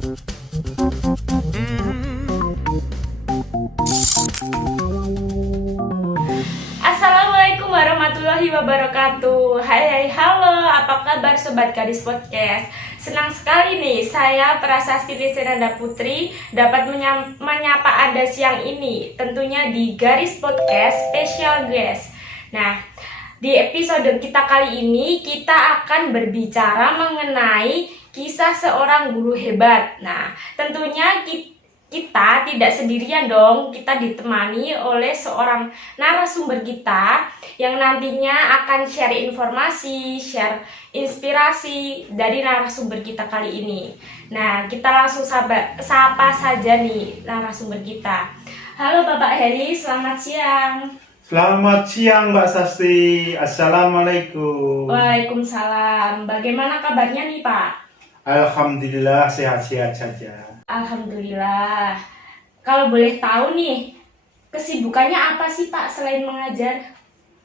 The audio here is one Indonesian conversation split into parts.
Assalamualaikum warahmatullahi wabarakatuh. Hai, halo, apa kabar Sobat Garis Podcast? Senang sekali nih, saya Prasasti Lisenanda Putri dapat menyapa Anda siang ini, tentunya di Garis Podcast Special Guest. Nah, di episode kita kali ini kita akan berbicara mengenai kisah seorang guru hebat. Nah, tentunya kita tidak sendirian dong, kita ditemani oleh seorang narasumber kita yang nantinya akan share informasi, share inspirasi dari narasumber kita kali ini. Nah, kita langsung sapa saja nih narasumber kita. Halo Bapak Heri, selamat siang. Selamat siang Mbak Sasti. Assalamualaikum. Waalaikumsalam. Bagaimana kabarnya nih Pak? Alhamdulillah sehat-sehat saja. Alhamdulillah. Kalau boleh tahu nih, kesibukannya apa sih Pak selain mengajar?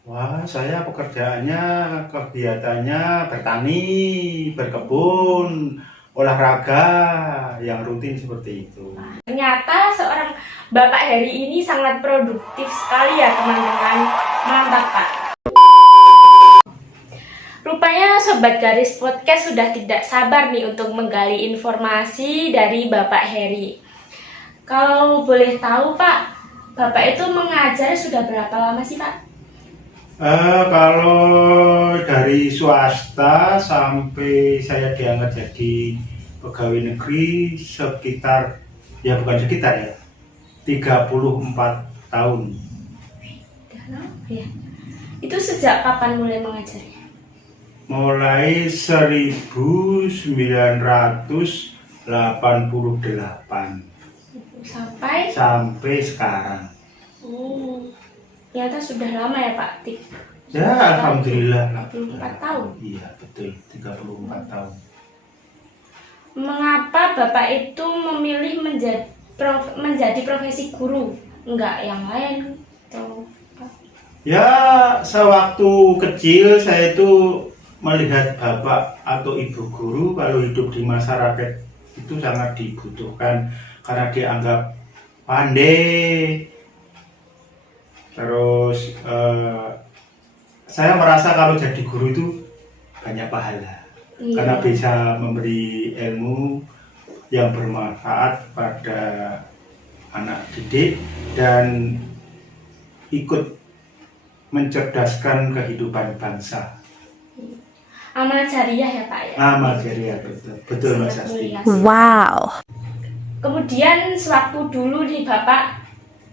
Wah, saya pekerjaannya, kegiatannya bertani, berkebun, olahraga, yang rutin seperti itu. Ternyata seorang Bapak Heri ini sangat produktif sekali ya teman-teman. Mantap Pak. Rupanya Sobat Garis Podcast sudah tidak sabar nih untuk menggali informasi dari Bapak Heri. Kalau boleh tahu Pak, Bapak itu mengajar sudah berapa lama sih Pak? Kalau dari swasta sampai saya diangkat jadi pegawai negeri sekitar, ya bukan sekitar ya, 34 tahun. Ya. Itu sejak kapan mulai mengajar? Mulai 1988 sampai sekarang. Ternyata sudah lama ya Pak. Ya alhamdulillah 34 tahun. Iya betul, 34 tahun. Mengapa Bapak itu memilih menjadi profesi guru, enggak yang lain atau apa? Ya sewaktu kecil saya itu melihat bapak atau ibu guru kalau hidup di masyarakat itu sangat dibutuhkan karena dianggap pandai. Terus saya merasa kalau jadi guru itu banyak pahala. Iya. Karena bisa memberi ilmu yang bermanfaat pada anak didik dan ikut mencerdaskan kehidupan bangsa. Amal jariah ya Pak ya? Amal jariah, betul Mas Asti. Wow. Kemudian sewaktu dulu nih Bapak,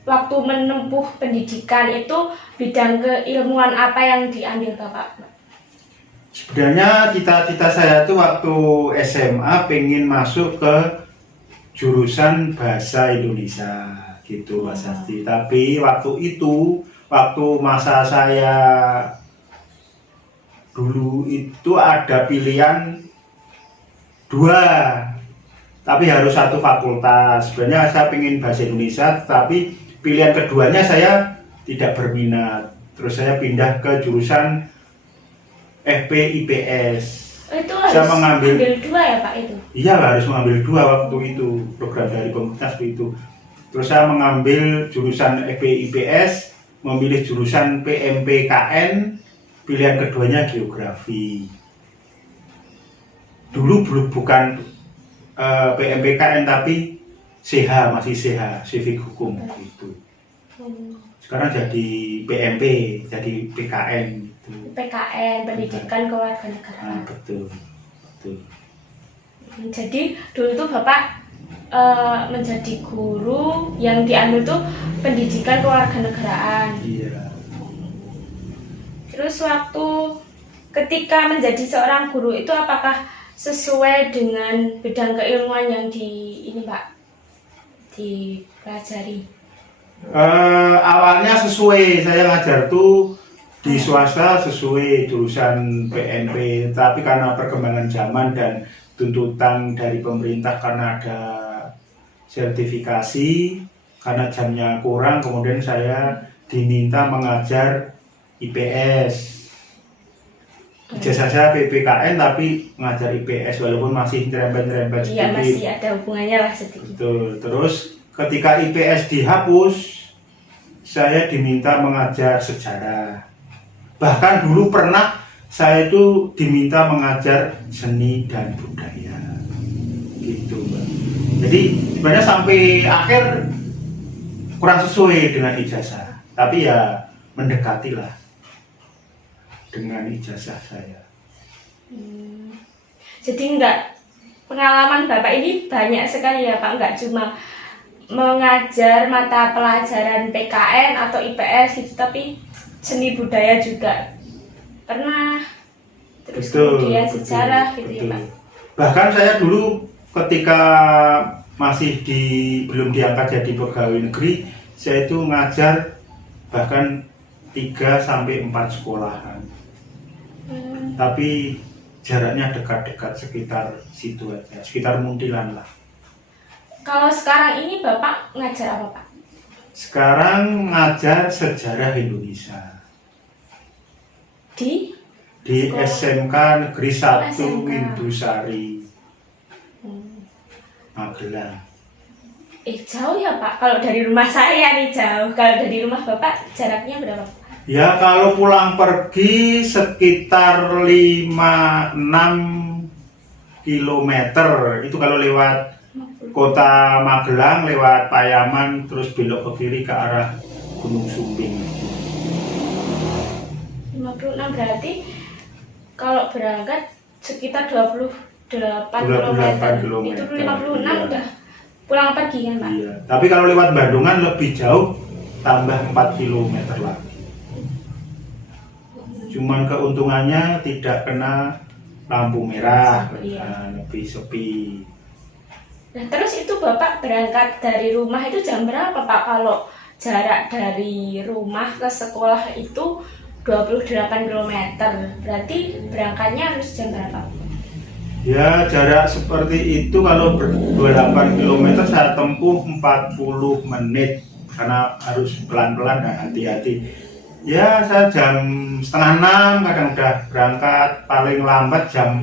waktu menempuh pendidikan itu bidang keilmuan apa yang diambil Bapak? Sebenarnya cita-cita saya tuh waktu SMA pengen masuk ke jurusan bahasa Indonesia gitu Mas Asti. Tapi waktu masa saya dulu itu ada pilihan 2, tapi harus satu fakultas. Sebenarnya saya pengen bahasa Indonesia, tapi pilihan keduanya saya tidak berminat. Terus saya pindah ke jurusan FP/IPS. Itu harus Saya mengambil 2 ya Pak itu? Iya, harus mengambil 2 waktu itu, program dari pemerintah itu. Terus saya mengambil jurusan FP/IPS, memilih jurusan PMPKN, pilihan keduanya geografi. Dulu belum bukan PMPKN tapi CH, masih CH, Civic Hukum gitu. Sekarang jadi PMP, jadi PKN gitu. PKN, Pendidikan Kewarganegaraan. Betul. Jadi dulu tuh Bapak menjadi guru yang diambil tuh Pendidikan Kewarganegaraan. Iya. Terus waktu ketika menjadi seorang guru itu apakah sesuai dengan bidang keilmuan yang dipelajari? Awalnya sesuai, saya ngajar tuh di swasta sesuai jurusan PNP, tapi karena perkembangan zaman dan tuntutan dari pemerintah karena ada sertifikasi, karena jamnya kurang, kemudian saya diminta mengajar IPS. Ijazah saya PPKN tapi ngajar IPS walaupun masih nyerempet-nyerempet Iya, sedikit. masih ada hubungannya lah sedikit. Betul. Terus ketika IPS dihapus, saya diminta mengajar sejarah. Bahkan dulu pernah saya itu diminta mengajar seni dan budaya. Gitu, Mbak. Jadi sebenarnya sampai akhir kurang sesuai dengan ijazah. Tapi ya mendekatilah dengan ijazah saya. Jadi pengalaman Bapak ini banyak sekali ya Pak, nggak cuma mengajar mata pelajaran PKN atau IPS gitu, tapi seni budaya juga pernah, terus kemudian sejarah gitu ya Pak. Bahkan saya dulu ketika masih belum diangkat jadi pegawai negeri, saya itu ngajar bahkan 3-4 sekolahan. Tapi jaraknya dekat-dekat sekitar situ aja, sekitar Muntilan lah. Kalau sekarang ini Bapak ngajar apa Pak? Sekarang ngajar sejarah Indonesia Di sekolah? SMK Negeri 1 Indusari, Magelang. Jauh ya Pak, kalau dari rumah saya nih jauh. Kalau dari rumah Bapak jaraknya berapa Pak? Ya kalau pulang pergi sekitar 5-6 kilometer. Itu kalau lewat kota Magelang, lewat Payaman, terus belok ke kiri ke arah Gunung Sumbing. 56 berarti kalau berangkat sekitar 28 km. Itu 56 iya. udah pulang pergi kan Pak? Iya. Tapi kalau lewat Bandungan lebih jauh, tambah 4 km lagi. Cuman keuntungannya tidak kena lampu merah, iya. lebih sepi. Nah terus itu Bapak berangkat dari rumah itu jam berapa Pak? Kalau jarak dari rumah ke sekolah itu 28 km, berarti berangkatnya harus jam berapa? Ya jarak seperti itu kalau 28 km saya tempuh 40 menit karena harus pelan-pelan dan hati-hati. Ya saya jam 5:30 kadang udah berangkat, paling lambat jam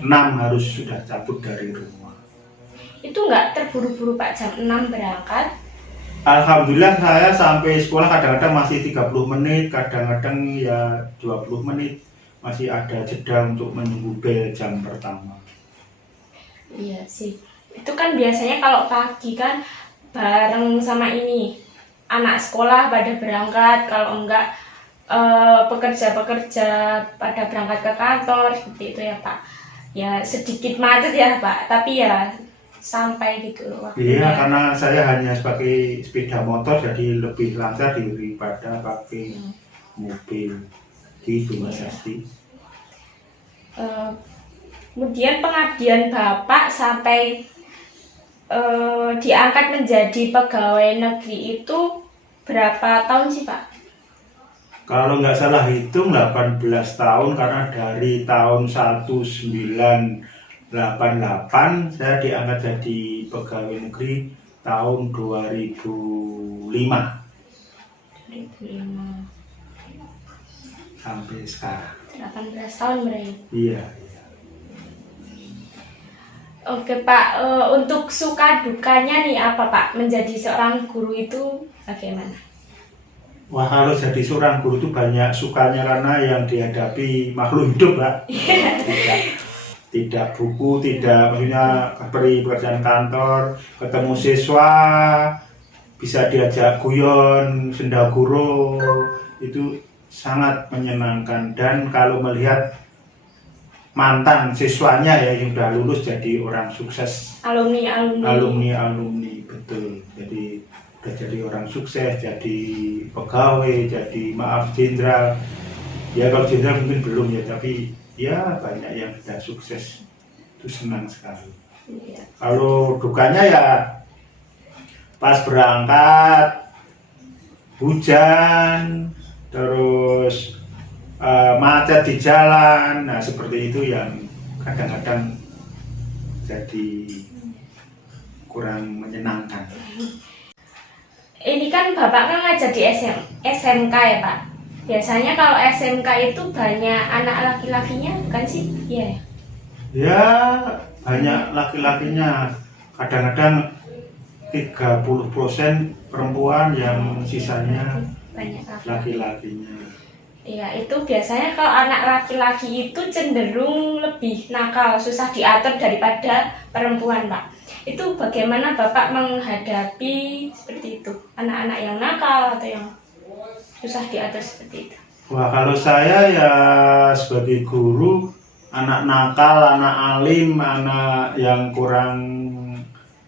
6 harus sudah cabut dari rumah. Itu nggak terburu-buru Pak, jam 6 berangkat? Alhamdulillah saya sampai sekolah kadang-kadang masih 30 menit, kadang-kadang ya 20 menit. Masih ada jeda untuk menunggu bel jam pertama. Iya sih. Itu kan biasanya kalau pagi kan bareng sama ini anak sekolah pada berangkat, kalau enggak pekerja-pekerja pada berangkat ke kantor seperti itu ya Pak. Ya sedikit macet ya Pak, tapi ya sampai gitu waktunya. Iya, karena saya hanya pakai sepeda motor jadi lebih lancar daripada pakai mobil. Gitu Mas Asti. Kemudian pengabdian Bapak sampai diangkat menjadi pegawai negeri itu berapa tahun sih Pak? Kalau nggak salah hitung 18 tahun karena dari tahun 1988 saya diangkat jadi pegawai negeri tahun 2005. 2005 sampai sekarang. 18 tahun berarti. Iya. Oke Pak, untuk suka dukanya nih apa Pak? Menjadi seorang guru itu bagaimana? Wah, kalau jadi seorang guru itu banyak sukanya karena yang dihadapi makhluk hidup, Pak. Tidak buku, tidak maksudnya pekerjaan kantor, ketemu siswa, bisa diajak guyon, sendaguro, itu sangat menyenangkan. Dan kalau melihat mantan siswanya ya yang sudah lulus jadi orang sukses, alumni, betul. Jadi udah jadi orang sukses, jadi pegawai, jadi maaf jenderal. Ya kalau jenderal mungkin belum ya, tapi ya banyak yang sudah sukses, itu senang sekali. Iya. Kalau dukanya ya pas berangkat hujan, terus macet di jalan, nah seperti itu yang kadang-kadang jadi kurang menyenangkan. Ini kan Bapak kan ngajar di SMK ya Pak? Biasanya kalau SMK itu banyak anak laki-lakinya, bukan sih? Iya. Ya, banyak laki-lakinya. Kadang-kadang 30% perempuan, yang sisanya Banyak laki. laki-lakinya. Iya, itu biasanya kalau anak laki-laki itu cenderung lebih nakal, susah diatur daripada perempuan, Pak. Itu bagaimana Bapak menghadapi seperti itu? Anak-anak yang nakal atau yang susah diatur seperti itu? Wah, kalau saya ya sebagai guru, anak nakal, anak alim, anak yang kurang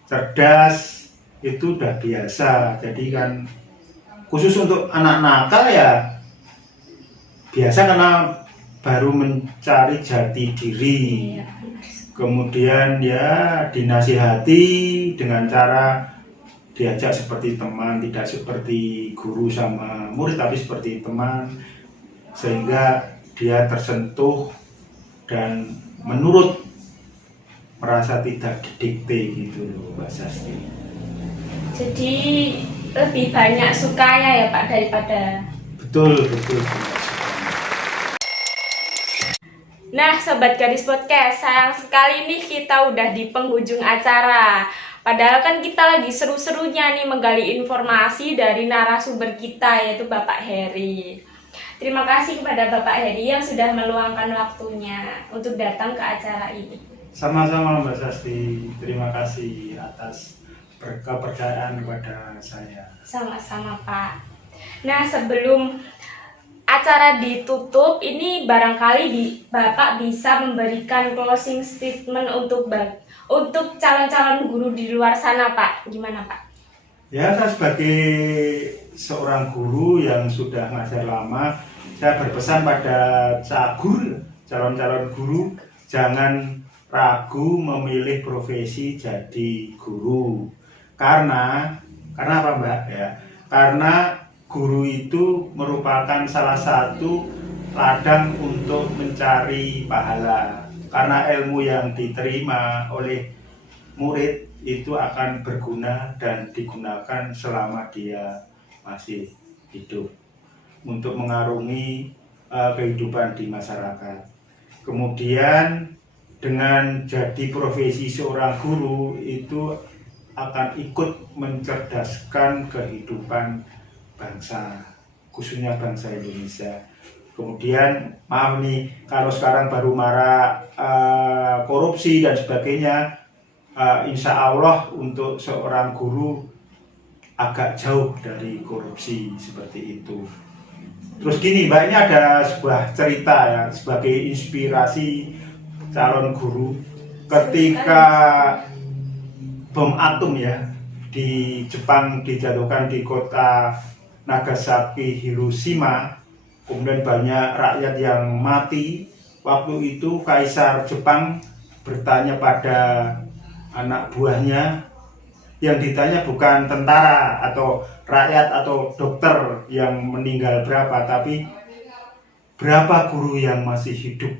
cerdas itu udah biasa. Jadi kan khusus untuk anak nakal ya biasa karena baru mencari jati diri. Iya. Kemudian ya dinasihati dengan cara diajak seperti teman, tidak seperti guru sama murid, tapi seperti teman, sehingga dia tersentuh dan menurut, merasa tidak didikte gitu loh, Mbak Sasti. Jadi lebih banyak sukanya ya Pak daripada. Betul. Nah, Sobat Gadis Podcast, sayang sekali nih kita udah di penghujung acara. Padahal kan kita lagi seru-serunya nih menggali informasi dari narasumber kita, yaitu Bapak Heri. Terima kasih kepada Bapak Heri yang sudah meluangkan waktunya untuk datang ke acara ini. Sama-sama Mbak Sasti, terima kasih atas kepercayaan kepada saya. Sama-sama Pak. Nah, sebelum acara ditutup, ini barangkali Bapak bisa memberikan closing statement untuk calon-calon guru di luar sana, Pak. Gimana, Pak? Ya, saya sebagai seorang guru yang sudah ngajar lama, saya berpesan pada calon-calon guru, jangan ragu memilih profesi jadi guru. Karena apa, Mbak? Ya, karena guru itu merupakan salah satu ladang untuk mencari pahala. Karena ilmu yang diterima oleh murid itu akan berguna dan digunakan selama dia masih hidup untuk mengarungi kehidupan di masyarakat. Kemudian dengan jadi profesi seorang guru itu akan ikut mencerdaskan kehidupan bangsa, khususnya bangsa Indonesia. Kemudian maaf nih, kalau sekarang baru marak korupsi dan sebagainya, insya Allah untuk seorang guru agak jauh dari korupsi seperti itu. Terus gini, Mbak, ini ada sebuah cerita ya sebagai inspirasi calon guru. Ketika bom atom ya di Jepang dijatuhkan di kota Nagasaki, Hiroshima, kemudian banyak rakyat yang mati. Waktu itu Kaisar Jepang bertanya pada anak buahnya, yang ditanya bukan tentara atau rakyat atau dokter yang meninggal berapa, tapi berapa guru yang masih hidup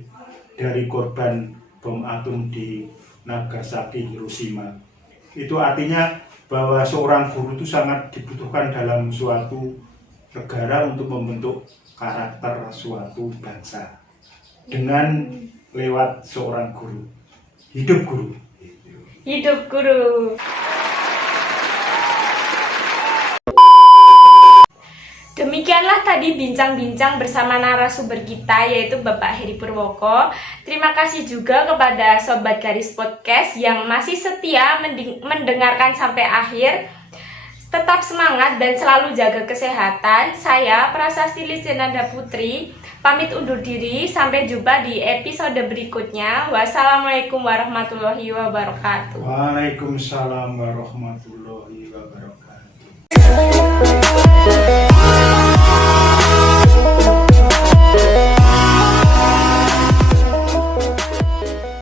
dari korban bom atom di Nagasaki, Hiroshima. Itu artinya bahwa seorang guru itu sangat dibutuhkan dalam suatu negara untuk membentuk karakter suatu bangsa dengan lewat seorang guru. Hidup guru. Hidup guru. Demikianlah tadi bincang-bincang bersama narasumber kita, yaitu Bapak Heri Purwoko. Terima kasih juga kepada Sobat Gadis Podcast yang masih setia mendengarkan sampai akhir. Tetap semangat dan selalu jaga kesehatan. Saya Prasasti Lisenanda Putri pamit undur diri. Sampai jumpa di episode berikutnya. Wassalamualaikum warahmatullahi wabarakatuh. Waalaikumsalam warahmatullahi wabarakatuh.